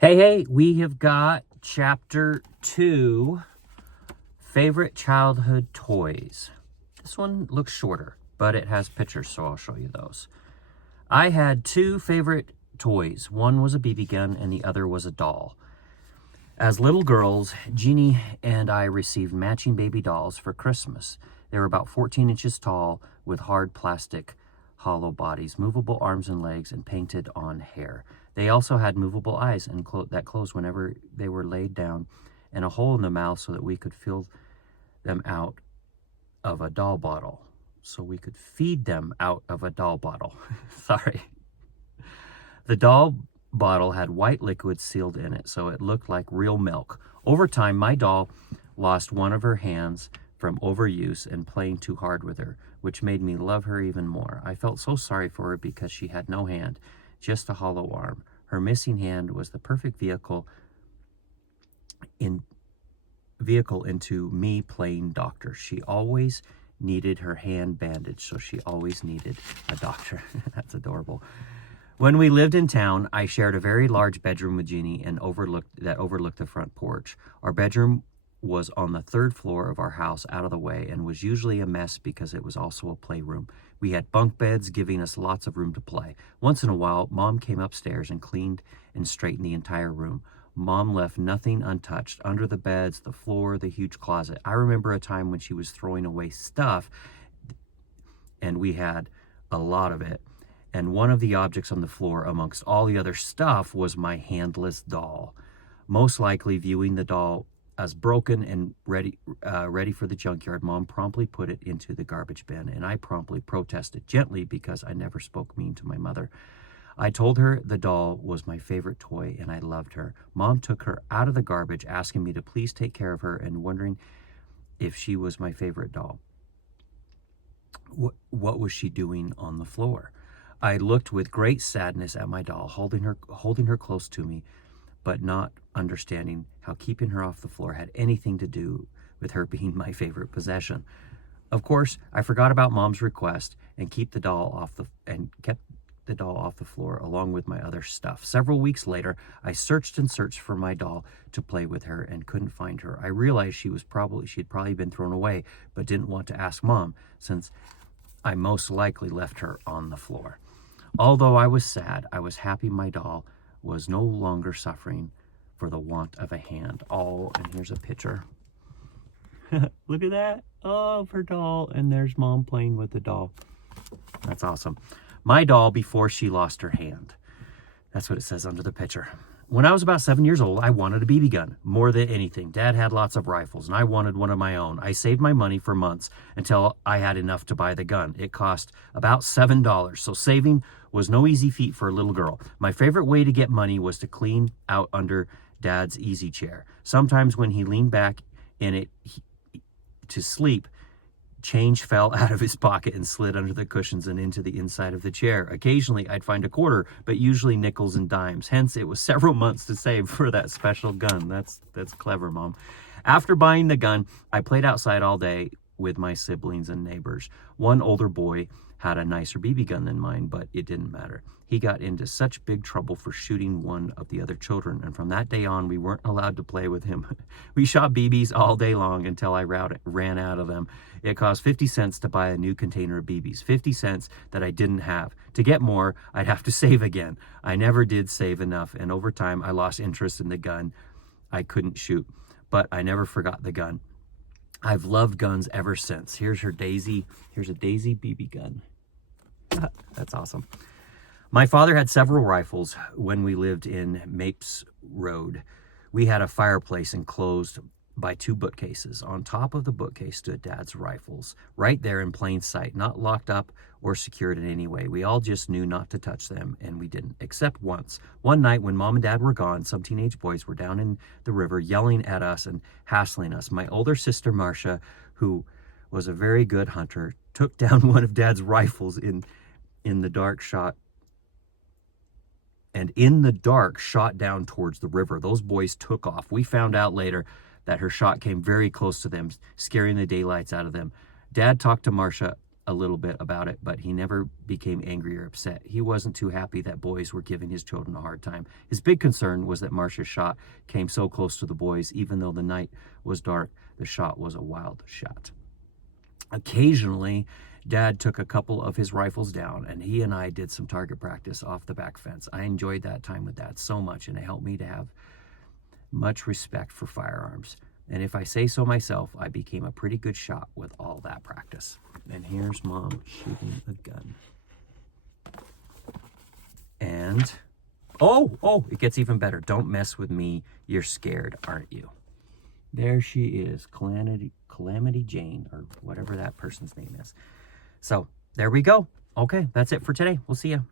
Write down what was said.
Hey, we have got chapter 2, favorite childhood toys. This one looks shorter, but it has pictures, so I'll show you those. I had 2 favorite toys. One was a BB gun and the other was a doll. As little girls, Jeannie and I received matching baby dolls for Christmas. They were about 14 inches tall with hard plastic hollow bodies, movable arms and legs, and painted on hair. They also had movable eyes and that closed whenever they were laid down, and a hole in the mouth so that we could feel them out of a doll bottle. So we could feed them out of a doll bottle. Sorry. The doll bottle had white liquid sealed in it, so it looked like real milk. Over time, my doll lost one of her hands from overuse and playing too hard with her, which made me love her even more. I felt so sorry for her because she had no hand, just a hollow arm. Her missing hand was the perfect vehicle into me playing doctor. She always needed her hand bandaged, so she always needed a doctor. That's adorable. When we lived in town, I shared a very large bedroom with Jeannie and overlooked the front porch. Our bedroom was on the 3rd floor of our house, out of the way, and was usually a mess because it was also a playroom. We had bunk beds, giving us lots of room to play. Once in a while, Mom came upstairs and cleaned and straightened the entire room. Mom left nothing untouched, under the beds, the floor, the huge closet. I remember a time when she was throwing away stuff, and we had a lot of it. And one of the objects on the floor amongst all the other stuff was my handless doll. Most likely viewing the doll as broken and ready for the junkyard, Mom promptly put it into the garbage bin, and I promptly protested gently because I never spoke mean to my mother. I told her the doll was my favorite toy and I loved her. Mom took her out of the garbage, asking me to please take care of her and wondering if she was my favorite doll. What was she doing on the floor? I looked with great sadness at my doll, holding her close to me, but not understanding how keeping her off the floor had anything to do with her being my favorite possession. Of course, I forgot about Mom's request and kept the doll off the floor along with my other stuff. Several weeks later, I searched and searched for my doll to play with her and couldn't find her. I realized she'd probably been thrown away, but didn't want to ask Mom since I most likely left her on the floor. Although I was sad, I was happy my doll was no longer suffering for the want of a hand. Oh, and here's a picture. Look at that. Oh, her doll. And there's Mom playing with the doll. That's awesome. My doll before she lost her hand. That's what it says under the picture. When I was about 7 years old, I wanted a BB gun more than anything. Dad had lots of rifles, and I wanted one of my own. I saved my money for months until I had enough to buy the gun. It cost about $7, so saving was no easy feat for a little girl. My favorite way to get money was to clean out under Dad's easy chair. Sometimes when he leaned back in it to sleep, change fell out of his pocket and slid under the cushions and into the inside of the chair. Occasionally, I'd find a quarter, but usually nickels and dimes. Hence, it was several months to save for that special gun. That's clever, Mom. After buying the gun, I played outside all day with my siblings and neighbors. One older boy had a nicer BB gun than mine, but it didn't matter. He got into such big trouble for shooting one of the other children, and from that day on, we weren't allowed to play with him. We shot BBs all day long until I ran out of them. It cost 50 cents to buy a new container of BBs, 50 cents that I didn't have. To get more, I'd have to save again. I never did save enough, and over time, I lost interest in the gun. I couldn't shoot, but I never forgot the gun. I've loved guns ever since. Here's a Daisy BB gun. That's awesome. My father had several rifles when we lived in Mapes Road. We had a fireplace enclosed by 2 bookcases. On top of the bookcase stood Dad's rifles, right there in plain sight, not locked up or secured in any way. We all just knew not to touch them, and we didn't, except once. One night when Mom and Dad were gone, some teenage boys were down in the river yelling at us and hassling us. My older sister, Marcia, who was a very good hunter, took down one of Dad's rifles in the dark shot down towards the river. Those boys took off. We found out later that her shot came very close to them, scaring the daylights out of them. Dad talked to Marcia a little bit about it, but he never became angry or upset. He wasn't too happy that boys were giving his children a hard time. His big concern was that Marcia's shot came so close to the boys, even though the night was dark, the shot was a wild shot. Occasionally, Dad took a couple of his rifles down, and he and I did some target practice off the back fence. I enjoyed that time with Dad so much, and it helped me to have much respect for firearms. And if I say so myself, I became a pretty good shot with all that practice. And here's Mom shooting a gun. And, oh, it gets even better. Don't mess with me. You're scared, aren't you? There she is, Calamity Jane, or whatever that person's name is. So there we go. Okay, that's it for today. We'll see you.